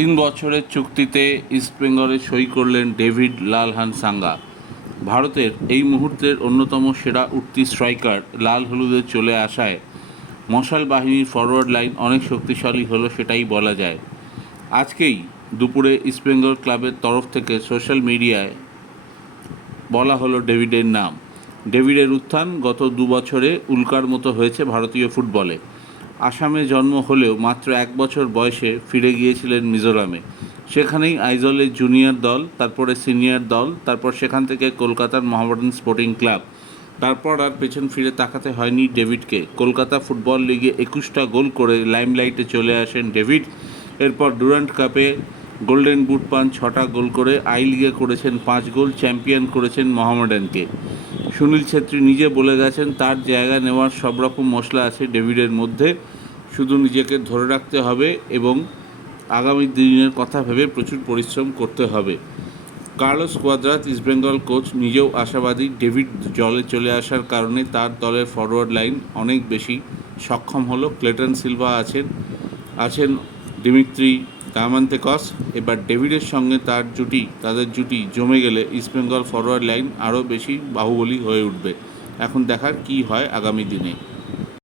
3 বছরের চুক্তিতে ইস্টবেঙ্গলে সই করলেন ডেভিড লালহান সাঙ্গা। ভারতের এই মুহূর্তের অন্যতম সেরা উঠতি স্ট্রাইকার লাল হলুদে চলে আসায় মশাল বাহিনীর ফরওয়ার্ড লাইন অনেক শক্তিশালী হলো, সেটাই বলা যায়। আজকেই দুপুরে ইস্টবেঙ্গল ক্লাবের তরফ থেকে সোশ্যাল মিডিয়ায় বলা হলো ডেভিডের নাম। ডেভিডের উত্থান গত 2 বছরে উল্কার মতো হয়েছে ভারতীয় ফুটবলে। আসামে জন্ম হলেও মাত্র 1 বছর বয়সে ফিরে গিয়েছিলেন মিজোরামে। সেখানেই আইজলের জুনিয়র দল, তারপরে সিনিয়র দল, তারপর সেখান থেকে কলকাতার মোহামেডান স্পোর্টিং ক্লাব। তারপর আর পেছন ফিরে তাকাতে হয়নি ডেভিডকে। কলকাতা ফুটবল লিগে 21টা গোল করে লাইমলাইটে চলে আসেন ডেভিড। এরপর ডুরান্ট কাপে গোল্ডেন বুট পান 6টা গোল করে, আই লিগে করেছেন 5 গোল, চ্যাম্পিয়ন করেছেন মোহামেডানকে। সুনীল ছেত্রী নিজে বলে গেছেন তার জায়গা নেওয়ার সব রকম মশলা আছে ডেভিডের মধ্যে, শুধু নিজেকে ধরে রাখতে হবে এবং আগামী দিনের কথা ভেবে প্রচুর পরিশ্রম করতে হবে। কার্লোস কোয়াদ্রাত ইস্টবেঙ্গল কোচ নিজেও আশাবাদী ডেভিড দলে চলে আসার কারণে তার দলের ফরওয়ার্ড লাইন অনেক বেশি সক্ষম হলো। ক্লেটন সিলভা আছেন দিমিত্রি গামান্তেকস। এবার ডেভিডের সঙ্গে তাদের জুটি জমে গেলে ইস্টবেঙ্গল ফরওয়ার্ড লাইন আরও বেশি বাহুবলী হয়ে উঠবে। এখন দেখার কী হয় আগামী দিনে।